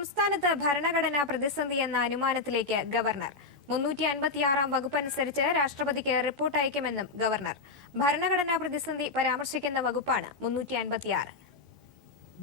സംസ്ഥാനത്ത് ഭരണഘടനാ പ്രതിസന്ധിയെന്ന അനുമാനത്തിലേക്ക് ഗവർണർ 356 വകുപ്പനുസരിച്ച് രാഷ്ട്രപതിക്ക് റിപ്പോർട്ട് അയക്കുമെന്നും ഗവർണർ. ഭരണഘടനാ പ്രതിസന്ധി പരാമർശിക്കുന്ന വകുപ്പാണ് 356.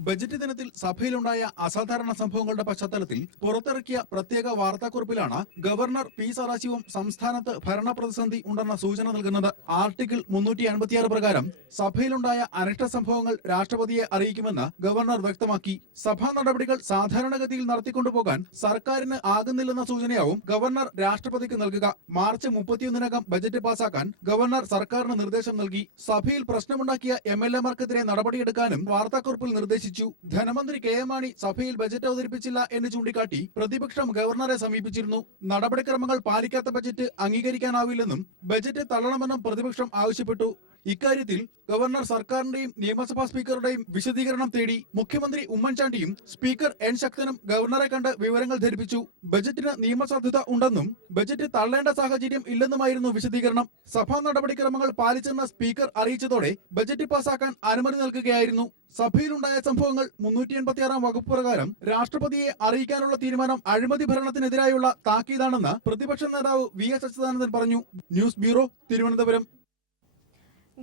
ബജറ്റ് ദിനത്തിൽ സഭയിലുണ്ടായ അസാധാരണ സംഭവങ്ങളുടെ പശ്ചാത്തലത്തിൽ പുറത്തിറക്കിയ പ്രത്യേക വാർത്താക്കുറിപ്പിലാണ് ഗവർണർ പി സദാശിവം സംസ്ഥാനത്ത് ഭരണ പ്രതിസന്ധി ഉണ്ടെന്ന സൂചന നൽകുന്നത്. ആർട്ടിക്കിൾ 356 പ്രകാരം സഭയിലുണ്ടായ അനിഷ്ട സംഭവങ്ങൾ രാഷ്ട്രപതിയെ അറിയിക്കുമെന്ന് ഗവർണർ വ്യക്തമാക്കി. സഭാ നടപടികൾ സാധാരണഗതിയിൽ നടത്തിക്കൊണ്ടുപോകാൻ സർക്കാരിന് ആകുന്നില്ലെന്ന സൂചനയാവും ഗവർണർ രാഷ്ട്രപതിക്ക് നൽകുക. മാർച്ച് 31-നകം ബജറ്റ് പാസാക്കാൻ ഗവർണർ സർക്കാരിന് നിർദ്ദേശം നൽകി. സഭയിൽ പ്രശ്നമുണ്ടാക്കിയ MLA-മാർക്കെതിരെ നടപടിയെടുക്കാനും വാർത്താക്കുറിപ്പിൽ നിർദ്ദേശിച്ചു. ധനമന്ത്രി കെ എം മാണി സഭയിൽ ബജറ്റ് അവതരിപ്പിച്ചില്ല എന്ന് ചൂണ്ടിക്കാട്ടി പ്രതിപക്ഷം ഗവർണറെ സമീപിച്ചിരുന്നു. നടപടിക്രമങ്ങൾ പാലിക്കാത്ത ബജറ്റ് അംഗീകരിക്കാനാവില്ലെന്നും ബജറ്റ് തള്ളണമെന്നും പ്രതിപക്ഷം ആവശ്യപ്പെട്ടു. ഇക്കാര്യത്തിൽ ഗവർണർ സർക്കാരിന്റെയും നിയമസഭാ സ്പീക്കറുടെയും വിശദീകരണം തേടി. മുഖ്യമന്ത്രി ഉമ്മൻചാണ്ടിയും സ്പീക്കർ എൻ ശക്തനും ഗവർണറെ കണ്ട് വിവരങ്ങൾ ധരിപ്പിച്ചു. ബജറ്റിന് നിയമസാധുത ഉണ്ടെന്നും ബജറ്റ് തള്ളേണ്ട സാഹചര്യം ഇല്ലെന്നുമായിരുന്നു വിശദീകരണം. സഭാ നടപടിക്രമങ്ങൾ പാലിച്ചെന്ന സ്പീക്കർ അറിയിച്ചതോടെ ബജറ്റ് പാസാക്കാൻ അനുമതി നൽകുകയായിരുന്നു. സഭയിലുണ്ടായ സംഭവങ്ങൾ 386 വകുപ്പ് പ്രകാരം രാഷ്ട്രപതിയെ അറിയിക്കാനുള്ള തീരുമാനം അഴിമതി ഭരണത്തിനെതിരായുള്ള താക്കീതാണെന്ന് പ്രതിപക്ഷ നേതാവ് VS അച്യുതാനന്ദൻ പറഞ്ഞു. News bureau, Thiruvananthapuram.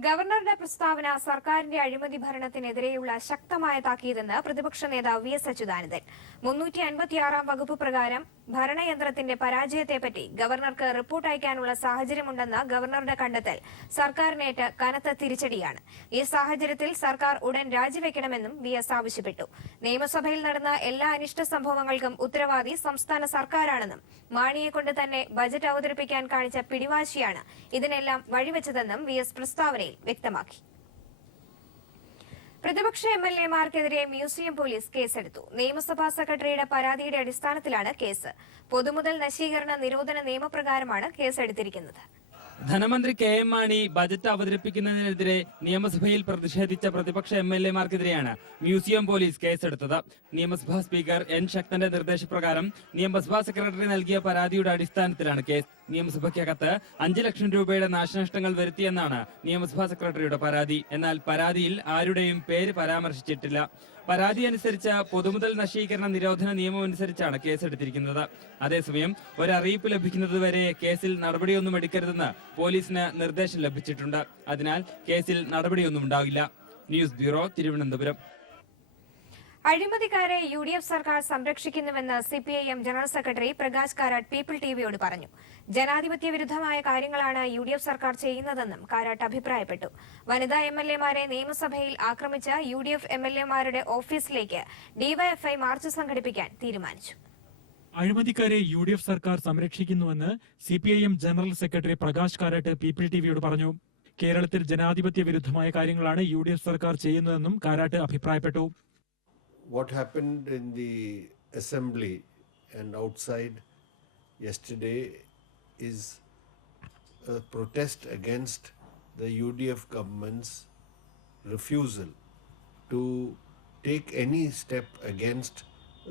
ഗവർണറുടെ പ്രസ്താവന സർക്കാരിന്റെ അഴിമതി ഭരണത്തിനെതിരെയുള്ള ശക്തമായ താക്കീതെന്ന് പ്രതിപക്ഷ നേതാവ് VS അച്യുതാനന്ദൻ. 356 വകുപ്പ് പ്രകാരം ഭരണയന്ത്രത്തിന്റെ പരാജയത്തെപ്പറ്റി ഗവർണർക്ക് റിപ്പോർട്ട് അയക്കാനുള്ള സാഹചര്യമുണ്ടെന്ന ഗവർണറുടെ കണ്ടെത്തൽ സർക്കാരിനേറ്റ് കനത്ത തിരിച്ചടിയാണ്. ഈ സാഹചര്യത്തിൽ സർക്കാർ ഉടൻ രാജിവെക്കണമെന്നും VS ആവശ്യപ്പെട്ടു. നിയമസഭയിൽ നടന്ന എല്ലാ അനിഷ്ട സംഭവങ്ങൾക്കും ഉത്തരവാദി സംസ്ഥാന സർക്കാരാണെന്നും മാണിയെക്കൊണ്ട് തന്നെ ബജറ്റ് അവതരിപ്പിക്കാൻ കാണിച്ച പിടിവാശിയാണ് ഇതിനെല്ലാം വഴിവെച്ചതെന്നും VS പ്രസ്താവനയിൽ വ്യക്തമാക്കി. പ്രതിപക്ഷ MLA-മാർക്കെതിരെ മ്യൂസിയം പോലീസ് കേസെടുത്തു. നിയമസഭാ സെക്രട്ടറിയുടെ പരാതിയുടെ അടിസ്ഥാനത്തിലാണ് കേസ്. പൊതുമുതൽ നശീകരണ നിരോധന നിയമപ്രകാരമാണ് കേസെടുത്തിരിക്കുന്നത്. ധനമന്ത്രി കെ എം മാണി ബജറ്റ് അവതരിപ്പിക്കുന്നതിനെതിരെ നിയമസഭയിൽ പ്രതിഷേധിച്ച പ്രതിപക്ഷ MLA-മാർക്കെതിരെയാണ് മ്യൂസിയം പോലീസ് കേസെടുത്തത്. നിയമസഭാ സ്പീക്കർ എൻ ശക്തന്റെ നിർദ്ദേശപ്രകാരം നിയമസഭാ സെക്രട്ടറി നൽകിയ പരാതിയുടെ അടിസ്ഥാനത്തിലാണ് കേസ്. നിയമസഭയ്ക്കകത്ത് 5 ലക്ഷം രൂപയുടെ നാശനഷ്ടങ്ങൾ വരുത്തിയെന്നാണ് നിയമസഭാ സെക്രട്ടറിയുടെ പരാതി. എന്നാൽ പരാതിയിൽ ആരുടെയും പേര് പരാമർശിച്ചിട്ടില്ല. പരാതി അനുസരിച്ച് പൊതുമുതൽ നശീകരണ നിരോധന നിയമം അനുസരിച്ചാണ് കേസെടുത്തിരിക്കുന്നത്. അതേസമയം ഒരറിയിപ്പ് ലഭിക്കുന്നതുവരെ കേസിൽ നടപടിയൊന്നും എടുക്കരുതെന്ന് പോലീസിന് നിർദ്ദേശം ലഭിച്ചിട്ടുണ്ട്. അതിനാൽ കേസിൽ നടപടിയൊന്നും ഉണ്ടാകില്ല. News bureau, Thiruvananthapuram. അഴിമതിക്കാരെ UDF സർക്കാർ സംരക്ഷിക്കുന്നുവെന്ന് CPIM general secretary Prakash Karat people TVയോട് പറഞ്ഞു. ജനാധിപത്യ വിരുദ്ധമായ കാര്യങ്ങളാണ് UDF സർക്കാർ ചെയ്യുന്നതെന്നും കാരാട്ട് അഭിപ്രായപ്പെട്ടു. വനിതാ MLA-മാരെ നിയമസഭയിൽ ആക്രമിച്ച UDF MLA-മാരുടെ ഓഫീസിലേക്ക് DYFI മാർച്ച് സംഘടിപ്പിക്കാൻ തീരുമാനിച്ചു. അഴിമതിക്കാരെ UDF സർക്കാർ സംരക്ഷിക്കുന്നുവെന്ന് CPIM general secretary Prakash Karat people TVയോട് പറഞ്ഞു. കേരളത്തിൽ ജനാധിപത്യ വിരുദ്ധമായ കാര്യങ്ങളാണ് UDF സർക്കാർ ചെയ്യുന്നതെന്നും കാരാട്ട് അഭിപ്രായപ്പെട്ടു. What happened in the assembly and outside yesterday is a protest against the UDF government's refusal to take any step against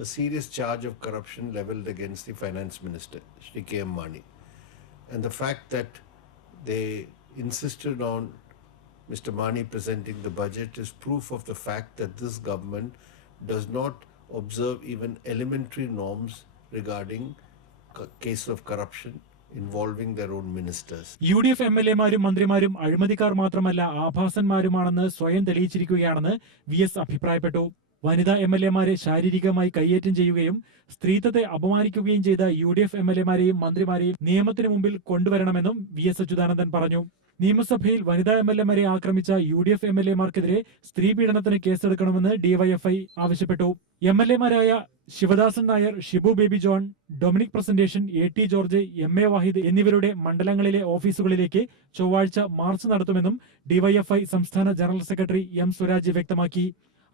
a serious charge of corruption leveled against the finance minister, Shri K. M. Mani. And the fact that they insisted on Mr. Mani presenting the budget is proof of the fact that this government does not observe even elementary norms regarding case of corruption involving their own ministers. UDF MLA-മാരും മന്ത്രിമാരും അഴിമതിക്കാർ മാത്രമല്ല ആഭാസന്മാരുമാണെന്ന് സ്വയം തെളിയിച്ചിരിക്കുകയാണെന്ന് VS അഭിപ്രായപ്പെട്ടു. വനിതാ MLA-മാരെ ശാരീരികമായി കയ്യേറ്റം ചെയ്യുകയും സ്ത്രീത്വത്തെ അപമാനിക്കുകയും ചെയ്ത UDF MLA-മാരെയും മന്ത്രിമാരെയും നിയമത്തിന് മുമ്പിൽ കൊണ്ടുവരണമെന്നും VS അച്യുതാനന്ദൻ പറഞ്ഞു. നിയമസഭയിൽ വനിതാ MLA-മാരെ ആക്രമിച്ച UDF MLA-മാർക്കെതിരെ സ്ത്രീ പീഡനത്തിന് കേസെടുക്കണമെന്ന് DYFI ആവശ്യപ്പെട്ടു. MLA-മാരായ ശിവദാസൻ നായർ, ഷിബു ബേബി ജോൺ, ഡൊമിനിക് പ്രസന്റേഷൻ, AT ജോർജ്, MA വാഹിദ് എന്നിവരുടെ മണ്ഡലങ്ങളിലെ ഓഫീസുകളിലേക്ക് ചൊവ്വാഴ്ച മാർച്ച് നടത്തുമെന്നും DYFI സംസ്ഥാന ജനറൽ സെക്രട്ടറി M. സ്വരാജ് വ്യക്തമാക്കി.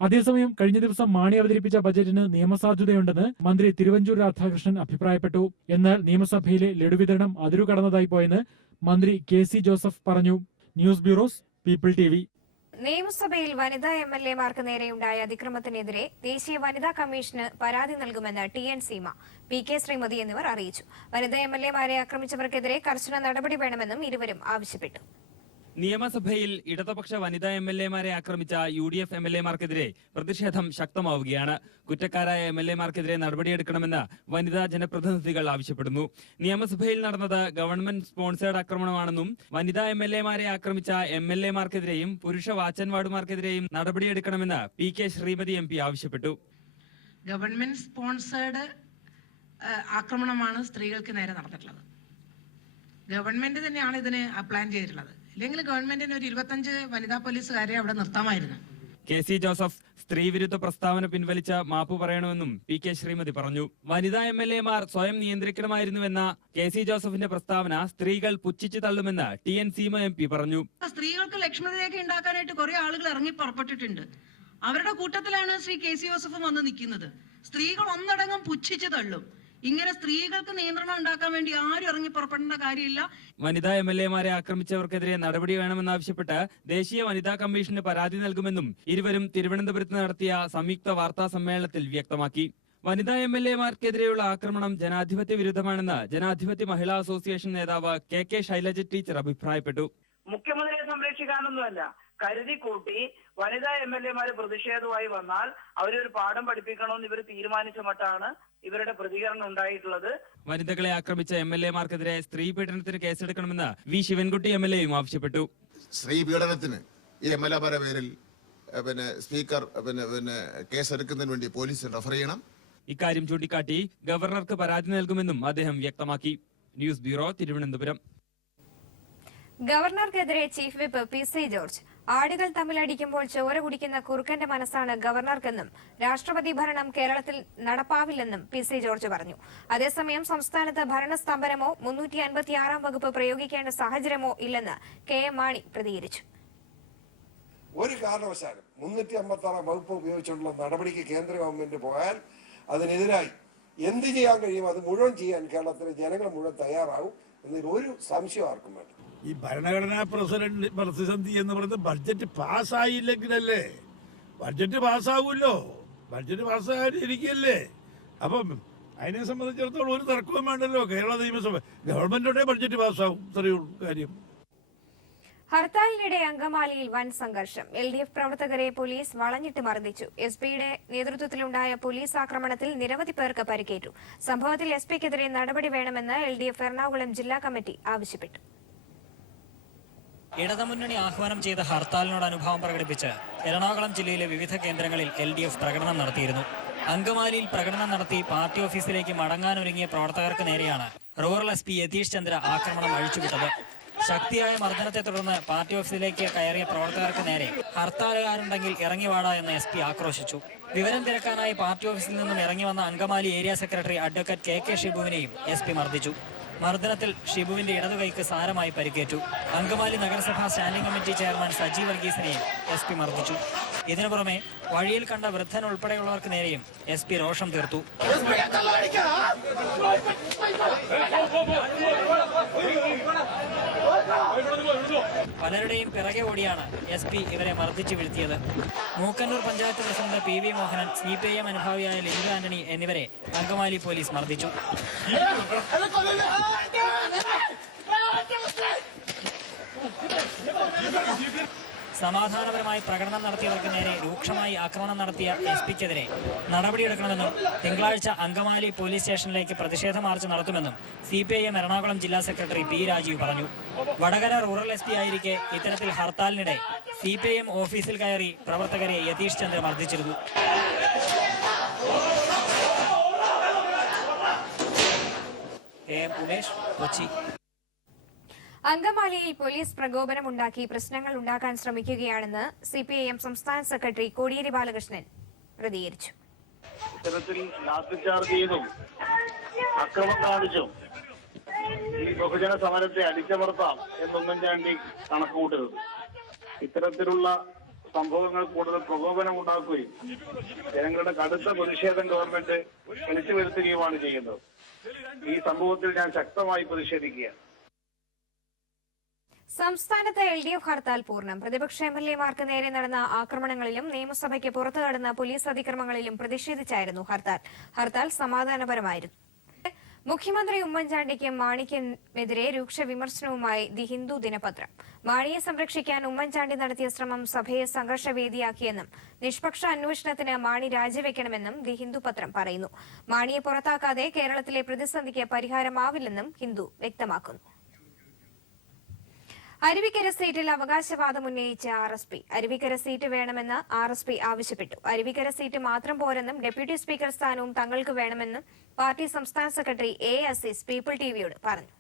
അതേസമയം കഴിഞ്ഞ ദിവസം മാണി അവതരിപ്പിച്ച ബജറ്റിന് നിയമസാധുതയുണ്ടെന്ന് മന്ത്രി തിരുവഞ്ചൂർ രാധാകൃഷ്ണൻ അഭിപ്രായപ്പെട്ടു. എന്നാൽ നിയമസഭയിലെ ലഡുവിതരണം അതിരുകടന്നതായി പോയെന്ന് മന്ത്രി KC ജോസഫ് പറഞ്ഞു. News bureau, people TV. നിയമസഭയിൽ വനിതാ MLA-മാർക്ക് നേരെയുണ്ടായ അതിക്രമത്തിനെതിരെ ദേശീയ വനിതാ കമ്മീഷന് പരാതി നൽകുമെന്ന് TN സീമ, PK ശ്രീമതി എന്നിവർ അറിയിച്ചു. വനിതാ MLA-മാരെ ആക്രമിച്ചവർക്കെതിരെ കർശന നടപടി വേണമെന്നും ഇരുവരും ആവശ്യപ്പെട്ടു. നിയമസഭയിൽ ഇടതുപക്ഷ വനിതാ എംഎൽഎമാരെ ആക്രമിച്ച UDF എംഎൽഎമാർക്കെതിരെ പ്രതിഷേധം ശക്തമാവുകയാണ്. കുറ്റക്കാരായ എംഎൽഎമാർക്കെതിരെ നടപടിയെടുക്കണമെന്ന് വനിതാ ജനപ്രതിനിധികൾ ആവശ്യപ്പെടുന്നു. നിയമസഭയിൽ നടന്നത് ഗവൺമെന്റ് സ്പോൺസേഡ് ആക്രമണമാണെന്നും വനിതാ എംഎൽഎമാരെ ആക്രമിച്ച എംഎൽഎമാർക്കെതിരെയും പുരുഷ വാച്ചൻവാർഡുമാർക്കെതിരെയും നടപടിയെടുക്കണമെന്ന് PK ശ്രീമതി MP ആവശ്യപ്പെട്ടു. ഗവൺമെന്റ് സ്പോൺസേഡ് ആക്രമണമാണ് സ്ത്രീകൾക്ക് നേരെ നടന്നിട്ടുള്ളത്. ഗവൺമെന്റ് തന്നെയാണ് ഇതിന് പ്ലാൻ ചെയ്തിട്ടുള്ളത്. ഇല്ലെങ്കിൽ ഗവൺമെന്റിന് ഒരു 25 വനിതാ പോലീസുകാരെ അവിടെ നിർത്താമായിരുന്നു. KC ജോസഫ് സ്ത്രീവിരുദ്ധ പ്രസ്താവന പിൻവലിച്ച് മാപ്പ് പറയണമെന്നും PK ശ്രീമതി പറഞ്ഞു. വനിതാ എംഎൽഎമാർ സ്വയം നിയന്ത്രിക്കണമായിരുന്നുവെന്ന KC ജോസഫിന്റെ പ്രസ്താവന സ്ത്രീകൾ പുച്ഛിച്ചു തള്ളുമെന്ന് TN സീമ MP പറഞ്ഞു. സ്ത്രീകൾക്ക് ലക്ഷ്മണരേഖ ഉണ്ടാക്കാനായിട്ട് കുറെ ആളുകൾ ഇറങ്ങി പുറപ്പെട്ടിട്ടുണ്ട്. അവരുടെ കൂട്ടത്തിലാണ് ശ്രീ KC ജോസഫും വന്ന് നിൽക്കുന്നത്. സ്ത്രീകൾ ഒന്നടങ്കം പുച്ഛിച്ചു തള്ളും. ഇങ്ങനെ സ്ത്രീകൾക്ക് നിയന്ത്രണം ഉണ്ടാക്കാൻ വേണ്ടി ആരും ഇറങ്ങി പുറപ്പെടേണ്ട കാര്യമില്ല. വനിതാ എംഎൽഎമാരെ ആക്രമിച്ചവർക്കെതിരെ നടപടി വേണമെന്നാവശ്യപ്പെട്ട് ദേശീയ വനിതാ കമ്മീഷന് പരാതി നൽകുമെന്നും ഇരുവരും തിരുവനന്തപുരത്ത് നടത്തിയ സംയുക്ത വാർത്താ സമ്മേളനത്തിൽ വ്യക്തമാക്കി. വനിതാ എംഎൽഎമാർക്കെതിരെയുള്ള ആക്രമണം ജനാധിപത്യ വിരുദ്ധമാണെന്ന് ജനാധിപത്യ മഹിളാ അസോസിയേഷൻ നേതാവ് KK ശൈലജ ടീച്ചർ അഭിപ്രായപ്പെട്ടു. മുഖ്യമന്ത്രിയെ സംരക്ഷിക്കാനൊന്നുമല്ല, കരുതി കൂട്ടി വനിതാ എംഎൽഎമാര് പ്രതിഷേധവുമായി വന്നാൽ അവരൊരു പാഠം പഠിപ്പിക്കണമെന്ന് ഇവർ തീരുമാനിച്ച മട്ടാണ് ഇവരുടെ പ്രതികരണം ഉണ്ടായിട്ടുള്ളത്. വനിതകളെ ആക്രമിച്ച എംഎൽഎമാർക്കെതിരെ സ്ത്രീ പീഡനത്തിന് കേസെടുക്കണമെന്ന് V ശിവൻകുട്ടി MLA ആവശ്യപ്പെട്ടു. സ്ത്രീ പീഡനത്തിന് ഈ MLAമാരുടെ പേരിൽ സ്പീക്കർ കേസെടുക്കുന്നതിന് വേണ്ടി പോലീസ് റഫർ ചെയ്യണം. ഇക്കാര്യം ചൂണ്ടിക്കാട്ടി ഗവർണർക്ക് പരാതി നൽകുമെന്നും അദ്ദേഹം വ്യക്തമാക്കി. News bureau, Thiruvananthapuram. ഗവർണർക്കെതിരെ ചീഫ് വിപ്പ് PC ജോർജ്. ആടുകൾ തമ്മിലടിക്കുമ്പോൾ ചോര കുടിക്കുന്ന കുറുക്കന്റെ മനസ്സാണ് ഗവർണർക്കെന്നും രാഷ്ട്രപതി ഭരണം കേരളത്തിൽ നടപ്പാവില്ലെന്നും PC ജോർജ് പറഞ്ഞു. അതേസമയം സംസ്ഥാനത്ത് ഭരണസ്തംഭനമോ 356 വകുപ്പ് പ്രയോഗിക്കേണ്ട സാഹചര്യമോ ഇല്ലെന്ന് KM മാണി പ്രതികരിച്ചു. ഒരു കാരണവശാലും 356 വകുപ്പ് ഉപയോഗിച്ചുള്ള നടപടിക്ക് കേന്ദ്ര ഗവൺമെന്റ് പോയാൽ അതിനെതിരായി എന്ത് ചെയ്യാൻ കഴിയും അത് മുഴുവൻ ചെയ്യാൻ കേരളത്തിലെ ജനങ്ങൾ മുഴുവൻ തയ്യാറാവും എന്നതിൽ ഒരു സംശയം ആർക്കും വേണ്ട. ഈ ഭരണഘടനാ പ്രതിസന്ധി എന്ന് പറയുന്നത് ബഡ്ജറ്റ് പാസ്സായില്ലെങ്കിലല്ലേ? ബഡ്ജറ്റ് പാസ്സാവുമല്ലോ, ബഡ്ജറ്റ് പാസ്സായിരിക്കല്ലേ? അപ്പം അതിനെ സംബന്ധിച്ചിടത്തോളം ഒരു തർക്കവും വേണ്ടല്ലോ. കേരള നിയമസഭ ഗവൺമെന്റിന്റെ ബഡ്ജറ്റ് പാസ്സാവും, ഇത്രയുള്ളൂ കാര്യം. ഹർത്താലിനിടെ അങ്കമാലിയിൽ വൻ സംഘർഷം. LDF പ്രവർത്തകരെ പോലീസ് വളഞ്ഞിട്ട് മർദ്ദിച്ചു. SP-യുടെ നേതൃത്വത്തിലുണ്ടായ പോലീസ് ആക്രമണത്തിൽ നിരവധി പേർക്ക് പരിക്കേറ്റു. സംഭവത്തിൽ SP-ക്കെതിരെ നടപടി വേണമെന്ന് LDF എറണാകുളം ജില്ലാ കമ്മിറ്റി ആവശ്യപ്പെട്ടു. ഇടതുമുന്നണി ആഹ്വാനം ചെയ്ത ഹർത്താലിനോട് അനുഭാവം പ്രകടിപ്പിച്ച് എറണാകുളം ജില്ലയിലെ വിവിധ കേന്ദ്രങ്ങളിൽ LDF പ്രകടനം നടത്തിയിരുന്നു. അങ്കമാലിയിൽ പ്രകടനം നടത്തി പാർട്ടി ഓഫീസിലേക്ക് മടങ്ങാനൊരുങ്ങിയ പ്രവർത്തകർക്ക് നേരെയാണ് റൂറൽ SP യതീഷ് ചന്ദ്ര ആക്രമണം അഴിച്ചുവിട്ടത്. ശക്തിയായ മർദ്ദനത്തെ തുടർന്ന് പാർട്ടി ഓഫീസിലേക്ക് കയറിയ പ്രവർത്തകർക്ക് നേരെ ഹർത്താലുകാരുണ്ടെങ്കിൽ ഇറങ്ങിവാടാ എന്ന് SP ആക്രോശിച്ചു. വിവരം തിരക്കാനായി പാർട്ടി ഓഫീസിൽ നിന്നും ഇറങ്ങി വന്ന Angamaly area secretary advocate KK ഷിബുവിനെയും SP മർദ്ദിച്ചു. മർദ്ദനത്തിൽ ഷിബുവിന്റെ ഇടതുകൈക്ക് സാരമായി പരിക്കേറ്റു. അങ്കമാലി നഗരസഭാ സ്റ്റാൻഡിംഗ് കമ്മിറ്റി ചെയർമാൻ സജി വർഗീസിനെയും SP മർദ്ദിച്ചു. ഇതിനു പുറമെ വഴിയിൽ കണ്ട വൃദ്ധൻ ഉൾപ്പെടെയുള്ളവർക്ക് നേരെയും SP രോഷം തീർത്തു. പലരുടെയും പിറകെ ഓടിയാണ് SP ഇവരെ മർദ്ദിച്ചു വീഴ്ത്തിയത്. Mookkannoor panchayat president PV Mohanan, CPIM അനുഭാവിയായ ലിംഗു ആന്റണി എന്നിവരെ അങ്കമാലി പോലീസ് മർദ്ദിച്ചു. സമാധാനപരമായി പ്രകടനം നടത്തിയവർക്ക് നേരെ രൂക്ഷമായി ആക്രമണം നടത്തിയ SP-ക്കെതിരെ നടപടിയെടുക്കണമെന്നും തിങ്കളാഴ്ച അങ്കമാലി പോലീസ് സ്റ്റേഷനിലേക്ക് പ്രതിഷേധ മാർച്ച് നടത്തുമെന്നും CPIM എറണാകുളം ജില്ലാ സെക്രട്ടറി P രാജീവ് പറഞ്ഞു. വടകര റൂറൽ SP ആയിരിക്കെ ഇത്തരത്തിൽ ഹർത്താലിനിടെ CPIM ഓഫീസിൽ കയറി പ്രവർത്തകരെ യതീഷ് ചന്ദ്ര മർദ്ദിച്ചിരുന്നു. ഉമേഷ്, കൊച്ചി. അങ്കമാലിയിൽ പോലീസ് പ്രകോപനമുണ്ടാക്കി പ്രശ്നങ്ങൾ ഉണ്ടാക്കാൻ ശ്രമിക്കുകയാണെന്ന് CPIM സംസ്ഥാന സെക്രട്ടറി കോടിയേരി ബാലകൃഷ്ണൻ പ്രതികരിച്ചു. ഇത്തരത്തിൽ ലാത്തിചാർജ് ചെയ്തും അക്രമം കാണിച്ചും ഈ ബഹുജന സമരത്തെ അടിച്ചമർത്താം എന്നൊന്നും ചാണ്ടി കണക്കുകൂട്ടരുത്. ഇത്തരത്തിലുള്ള സംഭവങ്ങൾ കൂടുതൽ പ്രകോപനം ഉണ്ടാക്കുകയും ജനങ്ങളുടെ കടുത്ത പ്രതിഷേധം ഗവൺമെന്റ് ക്ഷണിച്ചു വരുത്തുകയുമാണ് ചെയ്യുന്നത്. ഈ സംഭവത്തിൽ ഞാൻ ശക്തമായി പ്രതിഷേധിക്കുകയാണ്. സംസ്ഥാനത്ത് LDF ഹർത്താൽ പൂർണ്ണം. പ്രതിപക്ഷ MLA-മാർക്ക് നേരെ നടന്ന ആക്രമണങ്ങളിലും നിയമസഭയ്ക്ക് പുറത്തു നടന്ന പോലീസ് അതിക്രമങ്ങളിലും പ്രതിഷേധിച്ചായിരുന്നു ഹർത്താൽ സമാധാനപരമായിരുന്നു. മുഖ്യമന്ത്രി ഉമ്മൻചാണ്ടിക്കും മാണിക്കുമെതിരെ രൂക്ഷ വിമർശനവുമായി ദി ഹിന്ദു ദിനപത്രം. മാണിയെ സംരക്ഷിക്കാൻ ഉമ്മൻചാണ്ടി നടത്തിയ ശ്രമം സഭയെ സംഘർഷവേദിയാക്കിയെന്നും നിഷ്പക്ഷ അന്വേഷണത്തിന് മാണി രാജിവെക്കണമെന്നും ദി ഹിന്ദു പത്രം പറയുന്നു. മാണിയെ പുറത്താക്കാതെ കേരളത്തിലെ പ്രതിസന്ധിക്ക് പരിഹാരമാവില്ലെന്നും ഹിന്ദു വ്യക്തമാക്കുന്നു. അരുവിക്കര സീറ്റിൽ അവകാശവാദം ഉന്നയിച്ച RSP. അരുവിക്കര സീറ്റ് വേണമെന്ന് RSP ആവശ്യപ്പെട്ടു. അരുവിക്കര സീറ്റ് മാത്രം പോരെന്നും ഡെപ്യൂട്ടി സ്പീക്കർ സ്ഥാനവും തങ്ങൾക്ക് വേണമെന്നും പാർട്ടി സംസ്ഥാന സെക്രട്ടറി A. അസീസ് പീപ്പിൾ ടിവിയോട് പറഞ്ഞു.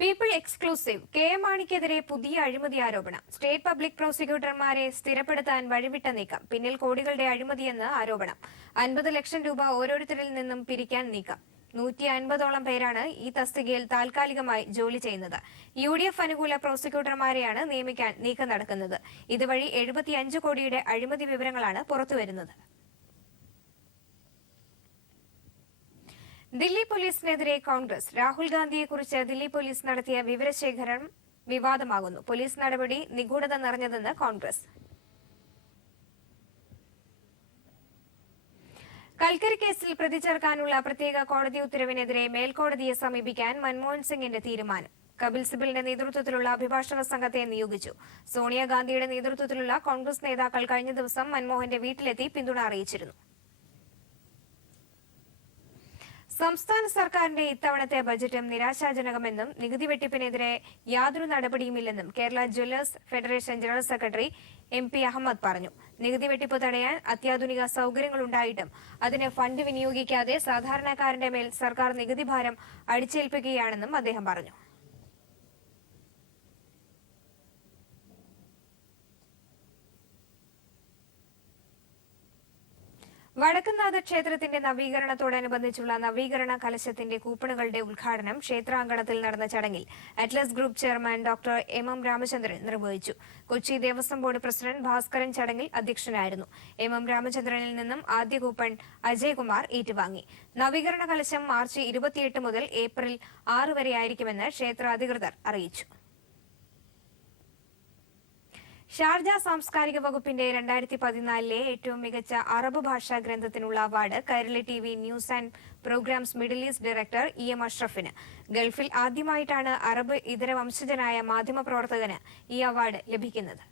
People exclusive. KM മാണിക്കെതിരെ പുതിയ അഴിമതി ആരോപണം. സ്റ്റേറ്റ് പബ്ലിക് പ്രോസിക്യൂട്ടർമാരെ സ്ഥിരപ്പെടുത്താൻ വഴിവിട്ട നീക്കം. പിന്നിൽ കോടികളുടെ അഴിമതിയെന്ന് ആരോപണം. 50 ലക്ഷം രൂപ ഓരോരുത്തരിൽ നിന്നും പിരിക്കാൻ നീക്കം. 150ഓളം പേരാണ് ഈ തസ്തികയിൽ താൽക്കാലികമായി ജോലി ചെയ്യുന്നത്. UDF അനുകൂല പ്രോസിക്യൂട്ടർമാരെയാണ് നിയമിക്കാൻ നീക്കം നടക്കുന്നത്. ഇതുവഴി 75 കോടിയുടെ അഴിമതി വിവരങ്ങളാണ് പുറത്തുവരുന്നത്. ദില്ലി പോലീസിനെതിരെ കോൺഗ്രസ്. രാഹുൽ ഗാന്ധിയെക്കുറിച്ച് ദില്ലി പോലീസ് നടത്തിയ വിവരശേഖരണം വിവാദമാകുന്നു. പോലീസ് നടപടി നിഗൂഢത നിറഞ്ഞതെന്ന് കോൺഗ്രസ്. കൽക്കരി കേസിൽ പ്രതി ചേർക്കാനുള്ള പ്രത്യേക കോടതി ഉത്തരവിനെതിരെ മേൽക്കോടതിയെ സമീപിക്കാൻ മൻമോഹൻ സിംഗിന്റെ തീരുമാനം. കപിൽ സിബലിന്റെ നേതൃത്വത്തിലുള്ള അഭിഭാഷക സംഘത്തെ നിയോഗിച്ചു. സോണിയാഗാന്ധിയുടെ നേതൃത്വത്തിലുള്ള കോൺഗ്രസ് നേതാക്കൾ കഴിഞ്ഞ ദിവസം മൻമോഹന്റെ വീട്ടിലെത്തി പിന്തുണ അറിയിച്ചിരുന്നു. സംസ്ഥാന സർക്കാരിന്റെ ഇത്തവണത്തെ ബജറ്റും നിരാശാജനകമെന്നും നികുതി വെട്ടിപ്പിനെതിരെ യാതൊരു നടപടിയുമില്ലെന്നും Kerala jewellers federation general secretary MP Ahammed പറഞ്ഞു. നികുതി വെട്ടിപ്പ് തടയാൻ അത്യാധുനിക സൗകര്യങ്ങളുണ്ടായിട്ടും അതിന് ഫണ്ട് വിനിയോഗിക്കാതെ സാധാരണക്കാരന്റെ മേൽ സർക്കാർ നികുതി ഭാരം അടിച്ചേൽപ്പിക്കുകയാണെന്നും അദ്ദേഹം പറഞ്ഞു. വടക്കുംനാഥ ക്ഷേത്രത്തിന്റെ നവീകരണത്തോടനുബന്ധിച്ചുള്ള നവീകരണ കലശത്തിന്റെ കൂപ്പണുകളുടെ ഉദ്ഘാടനം ക്ഷേത്രാങ്കണത്തിൽ നടന്ന ചടങ്ങിൽ Atlas group chairman doctor MM Ramachandran നിർവഹിച്ചു. കൊച്ചി ദേവസ്വം ബോർഡ് പ്രസിഡന്റ് ഭാസ്കരൻ ചടങ്ങിൽ അധ്യക്ഷനായിരുന്നു. MM രാമചന്ദ്രനിൽ നിന്നും ആദ്യ കൂപ്പൺ അജയ്കുമാർ ഏറ്റുവാങ്ങി. നവീകരണ കലശം മാർച്ച് 28 മുതൽ ഏപ്രിൽ 6 വരെയായിരിക്കുമെന്ന് ക്ഷേത്ര അധികൃതർ അറിയിച്ചു. ഷാർജ സാംസ്കാരിക വകുപ്പിന്റെ 2014 ഏറ്റവും മികച്ച അറബ് ഭാഷാ ഗ്രന്ഥത്തിനുള്ള award Kairali TV news and programmes Middle East director EM അഷ്റഫിന്. ഗൾഫിൽ ആദ്യമായിട്ടാണ് അറബ് ഇതര വംശജനായ മാധ്യമപ്രവർത്തകന് ഈ അവാർഡ് ലഭിക്കുന്നത്.